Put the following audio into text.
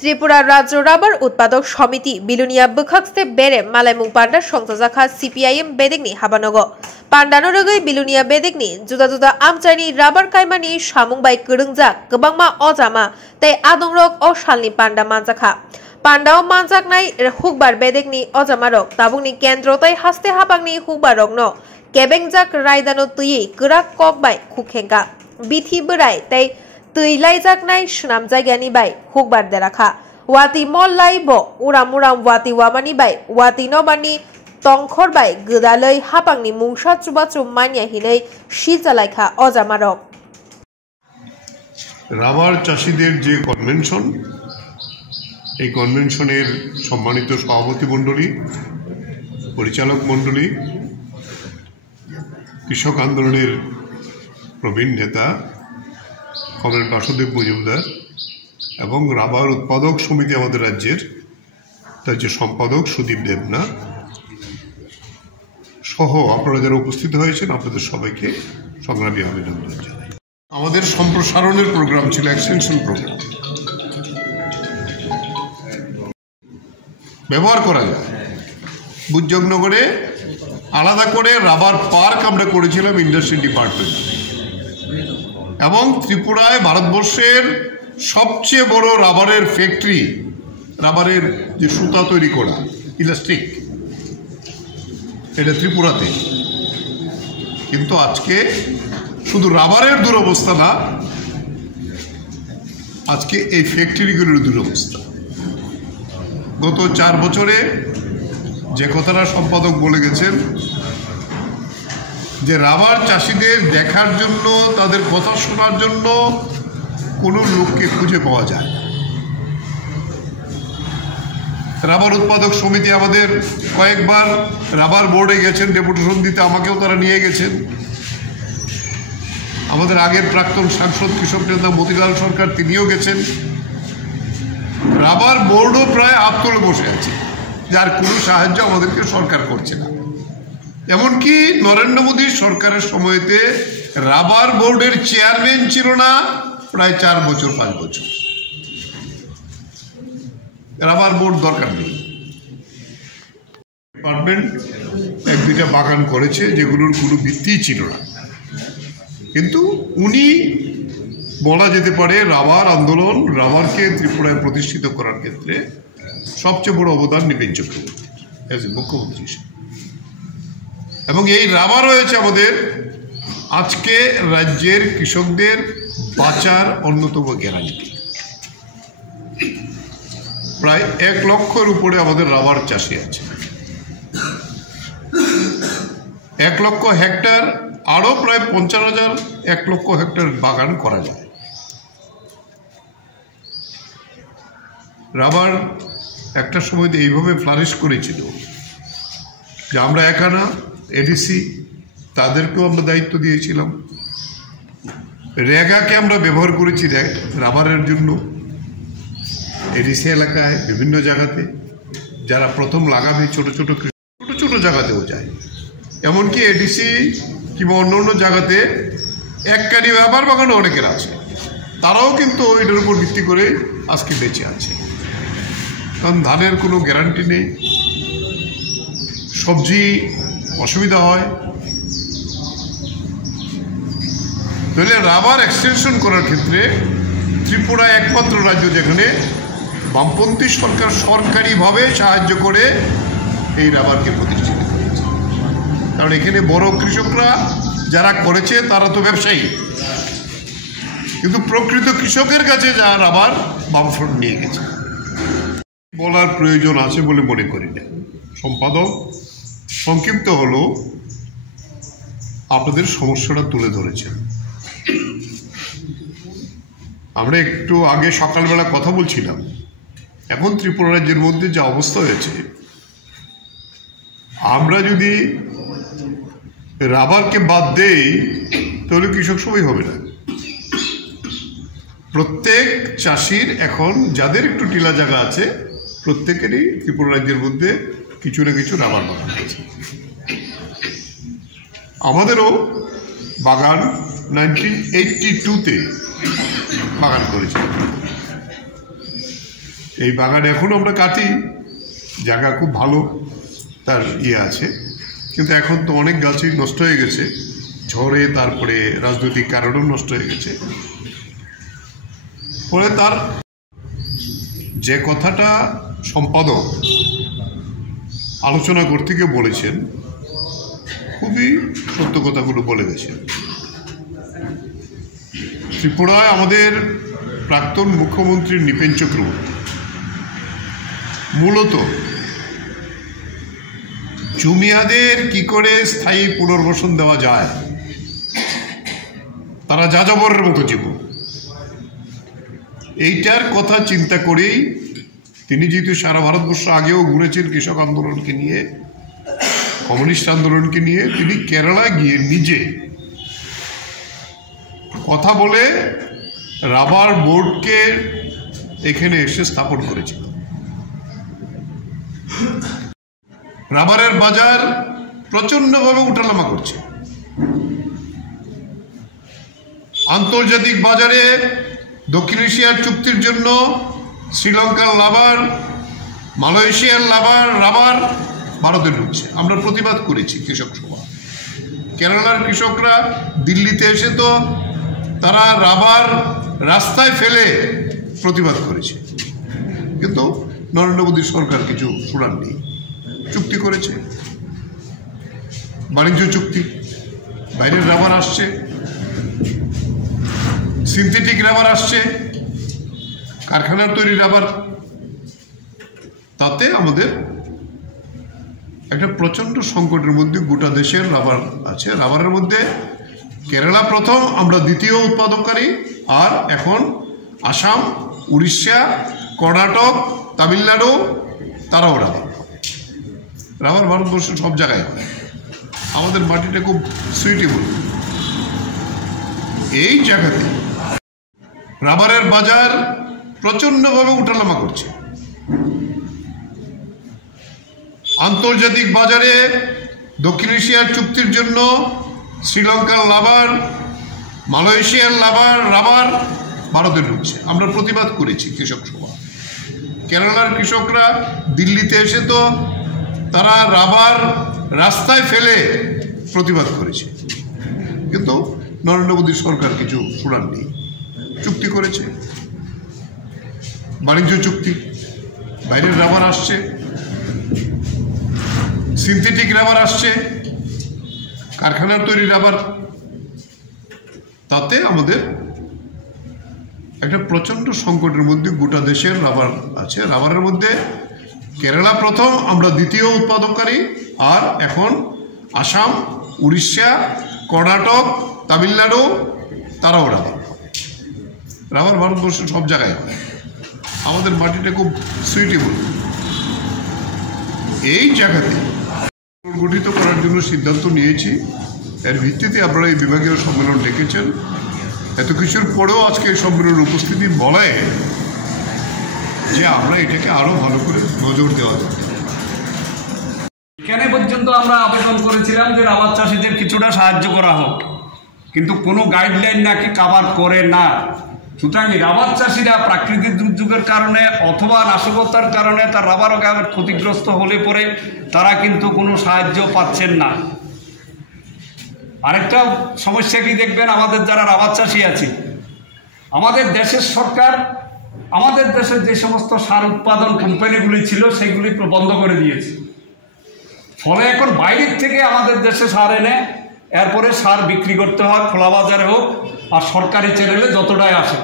ত্রিপুরা রাজ্য রাবার উৎপাদক সমিতি বিলুনিয়া বখাকস্তে বেড়ে মালাইমুং পান্ডা সংসজাখা সিপিআইএম বেদিকনি হাবানগ पान्डानोरगै बिलुनिया बेदिकनि जुदा जुदा आमचाइनि राबार कायमानि सामुंबाय गोरोंजाक गोबांमा अजामा तै आदंरक अ सालनि पान्डा मानजाखा पान्डाव मानजाकनाय हुकबार बेदिकनि अजामारक ताबुंनि केन्द्र तै हास्ते हाबांनि हुकबारकनो केबेंजाक रायदानो तुयि गोरा ककबाय खुखेंगा बिथि बोराय तै तैलायजाकनाय सुनाम जायगानि बाय हुकबार देराखा वाति मल्लाय ब उराम उराम वाति वामानि बाय वाति नबानि तंखरबाय गोदालै हापांनि मुंसा चुबाचु मानिया हिनै शिजालायखा अजामारक রাবার চাষীদের যে কনভেনশন এই কনভেনশনের সম্মানিত সভাপতি মণ্ডলী পরিচালক মণ্ডলী কৃষক আন্দোলনের প্রবীণ নেতা কমরেড বাসুদেব মজুমদার এবং রাবার উৎপাদক সমিতি আমাদের রাজ্যের তার যে সম্পাদক সুদীপ দেবনা সহ আপনারা যারা উপস্থিত হয়েছেন আপনাদের সবাইকে সংগ্রামী অভিনন্দন জানাই। আমাদের সম্প্রসারণের প্রোগ্রাম ছিল এক্সটেনশন প্রোগ্রাম ব্যবহার করা যায় বুদ্ধজনগরে আলাদা করে রাবার পার্ক আমরা করেছিলাম ইন্ডাস্ট্রি ডিপার্টমেন্ট এবং ত্রিপুরায় ভারতবর্ষের সবচেয়ে বড় রাবারের ফ্যাক্টরি রাবারের যে সুতা তৈরি করা ইলাস্টিক এটা ত্রিপুরাতে কিন্তু আজকে শুধু রাবারের দুরবস্থা না আজকে এই ফ্যাক্টরিগুলোর দুরবস্থা গত 4 বছরে যে কথাটা সম্পাদক বলে গেছেন যে রাবার চাষীদের দেখার জন্য তাদের কথা শোনার জন্য কোনো লোককে খুঁজে পাওয়া যায় রাবার উৎপাদক সমিতি আমাদের কয়েকবার রাবার বোর্ডে গেছেন ডেপুটেশন দিতে আমাকেও তারা নিয়ে গেছেন আমাদের আগের প্রাক্তন সাংসদ কৃষক নেতা মতিলাল সরকার তিনিও গেছেন রাবার বোর্ডও প্রায় আত্মলে বসে আছে যার কোনো সাহায্য আমাদেরকে সরকার করছে না এমনকি নরেন্দ্র মোদী সরকারের সময়তে রাবার বোর্ডের চেয়ারম্যান ছিল না প্রায় 4 বছর 5 বছর রাবার বোর্ড দরকার নেই ডিপার্টমেন্ট 1-2টা বাগান করেছে যেগুলোর কোনো ভিত্তি ছিল না কিন্তু উনি বলা যেতে পারে রাবার আন্দোলন রাবারকে ত্রিপুরায় প্রতিষ্ঠিত করার ক্ষেত্রে সবচেয়ে বড় অবদান নিবেন চক্রবর্তী এজ মুখ্যমন্ত্রী এবং এই রাবার হয়েছে আমাদের আজকে রাজ্যের কৃষকদের বাঁচার অন্যতম গ্যারান্টি প্রায় 1 লক্ষের উপরে আমাদের রাবার চাষি আছে 1 লক্ষ হেক্টর আরো প্রায় 50,000 1 লক্ষ হেক্টর বাগান করা যায় রাবার একটা সময় এইভাবে ফ্লারিশ করেছিল যে আমরা একা না এডিসি তাদেরকেও আমরা দায়িত্ব দিয়েছিলাম রেগাকে আমরা ব্যবহার করেছি রাবারের জন্য এডিসি এলাকায় বিভিন্ন জায়গাতে যারা প্রথম লাগাবে ছোট ছোট জায়গাতেও যায় এমনকি এডিসি কিংবা অন্য অন্য জায়গাতে এককানি রাবার বাগানও অনেকের আছে তারাও কিন্তু এটার উপর ভিত্তি করে আজকে বেঁচে আছে কারণ ধানের কোনো গ্যারান্টি নেই সবজি অসুবিধা হয় তাহলে রাবার এক্সটেনশন করার ক্ষেত্রে ত্রিপুরা একমাত্র রাজ্য যেখানে বামপন্থী সরকার সরকারিভাবে সাহায্য করে এই রাবারকে প্রতিষ্ঠিত করেছে কারণ এখানে বড় কৃষকরা যারা করেছে তারা তো ব্যবসায়ী কিন্তু প্রকৃত কৃষকের কাছে যা রাবার বামফ্রন্ট নিয়ে গেছে বলার প্রয়োজন আছে বলে মনে করি না সম্পাদক সংক্ষিপ্ত হলো আপনাদের সমস্যাটা তুলে ধরেছেন আমরা একটু আগে সকালবেলা কথা বলছিলাম এখন ত্রিপুরা রাজ্যের মধ্যে যে অবস্থা হয়েছে আমরা যদি রাবারকে বাদ দেই তাহলে কৃষক সবাই হবে না প্রত্যেক চাষির এখন যাদের একটু টিলা জায়গা আছে প্রত্যেকেরই ত্রিপুরা রাজ্যের মধ্যে কিছু না কিছু রাবার বাগান আছে আমাদেরও বাগান 1982-তে বাগান করেছে এই বাগান এখন আমরা কাটি, জায়গা খুব ভালো, তার আছে, কিন্তু এখন তো অনেক গাছই নষ্ট হয়ে গেছে ঝড়ে, তারপরে রাজনৈতিক কারণেও নষ্ট হয়ে গেছে। ফলে তার যে কথাটা সম্পাদক আলোচনা করতে গিয়ে বলেছেন, খুবই সত্য কথাগুলো বলে গেছেন। ত্রিপুরায় আমাদের প্রাক্তন মুখ্যমন্ত্রী নৃপেন চক্রবর্তী মূলত জুমিয়াদের কি করে স্থায়ী পুনর্বাসন দেওয়া যায়, তারা যাযাবরের মতো জীবন, এইটার কথা চিন্তা করেই তিনি যেহেতু সারা ভারতবর্ষ আগেও ঘুরেছেন কৃষক আন্দোলনকে নিয়ে, কমিউনিস্ট আন্দোলনকে নিয়ে, তিনি কেরালায় গিয়ে নিজে কথা বলে রাবার বোর্ডকে এখানে এসে স্থাপন করেছিল। রাবারের বাজার প্রচন্ডভাবে উঠানামা করছে। আন্তর্জাতিক বাজারে দক্ষিণ এশিয়ার চুক্তির জন্য শ্রীলঙ্কার রাবার, মালয়েশিয়ার রাবার ভারতে ঢুকছে। আমরা প্রতিবাদ করেছি কৃষক সভা। কেরালার কৃষকরা দিল্লিতে এসে তো তারা রাবার রাস্তায় ফেলে প্রতিবাদ করেছে, কিন্তু নরেন্দ্র মোদী সরকার কিছু শোনাননি। চুক্তি করেছে, বাণিজ্য চুক্তি, বাইরের রাবার আসছে, সিনথেটিক রাবার আসছে, কারখানার তৈরি রাবার, তাতে আমাদের একটা প্রচন্ড সংকটের মধ্যে গোটা দেশের রাবার আছে। রাবারের মধ্যে কেরালা প্রথম, আমরা দ্বিতীয় উৎপাদনকারী, আর এখন আসাম, উড়িষ্যা, কর্ণাটক, তামিলনাড়ু, তারাও রাবার ভারতবর্ষের সব জায়গায় হয়। আমাদের মাটিটা খুব সুইটেবল। এই জায়গাতে রাবারের বাজার প্রচন্ডভাবে উঠানামা করছে। আন্তর্জাতিক বাজারে দক্ষিণ এশিয়ার চুক্তির জন্য শ্রীলঙ্কার রাবার, মালয়েশিয়ার রাবার ভারতে ঢুকছে। আমরা প্রতিবাদ করেছি কৃষক সভা। কেরালার কৃষকরা দিল্লিতে এসে তো তারা রাবার রাস্তায় ফেলে প্রতিবাদ করেছে, কিন্তু নরেন্দ্র মোদী সরকার কিছু শোনাননি। চুক্তি করেছে, বাণিজ্য চুক্তি, বাইরের রাবার আসছে, সিনথেটিক রাবার আসছে, কারখানার তৈরি রাবার, তাতে আমাদের একটা প্রচন্ড সংকটের মধ্যে গোটা দেশের রাবার আছে। রাবারের মধ্যে কেরালা প্রথম, আমরা দ্বিতীয় উৎপাদনকারী, আর এখন আসাম, উড়িষ্যা, কর্ণাটক, তামিলনাড়ু, তারাও রাবার ভারতবর্ষের সব জায়গায় হয়। আমাদের মাটিটা খুব সুইটেবল। এই জায়গাতে গঠিত করার জন্য সিদ্ধান্ত নিয়েছি। এর ভিত্তিতে আপনারা এই বিভাগীয় সম্মেলন ডেকেছেন। এত কিছুর পরেও আজকে এই সম্মেলনের উপস্থিতি বলায় যে আমরা এটাকে আরো ভালো করে নজর দেওয়া যায়। এখানে পর্যন্ত আমরা আবেদন করেছিলাম যে রাবার চাষিদের কিছুটা সাহায্য করা হোক, কিন্তু কোনো গাইডলাইন নাকি কভার করে না। সুতরাং রাবার চাষিরা প্রাকৃতিক দুর্যোগের কারণে অথবা নাশকতার কারণে তার রাবার ক্ষতিগ্রস্ত হলে পরে তারা কিন্তু কোনো সাহায্য পাচ্ছেন না। আরেকটা সমস্যা কি দেখবেন, আমাদের যারা রাবার চাষি আছে, আমাদের দেশের সরকার আমাদের দেশের যে সমস্ত সার উৎপাদন কোম্পানিগুলি ছিল সেগুলি বন্ধ করে দিয়েছে। ফলে এখন বাইরের থেকে আমাদের দেশে সার এনে এরপরে সার বিক্রি করতে হয়, খোলা বাজারে হোক আর সরকারি চ্যানেলে যতটাই আসে।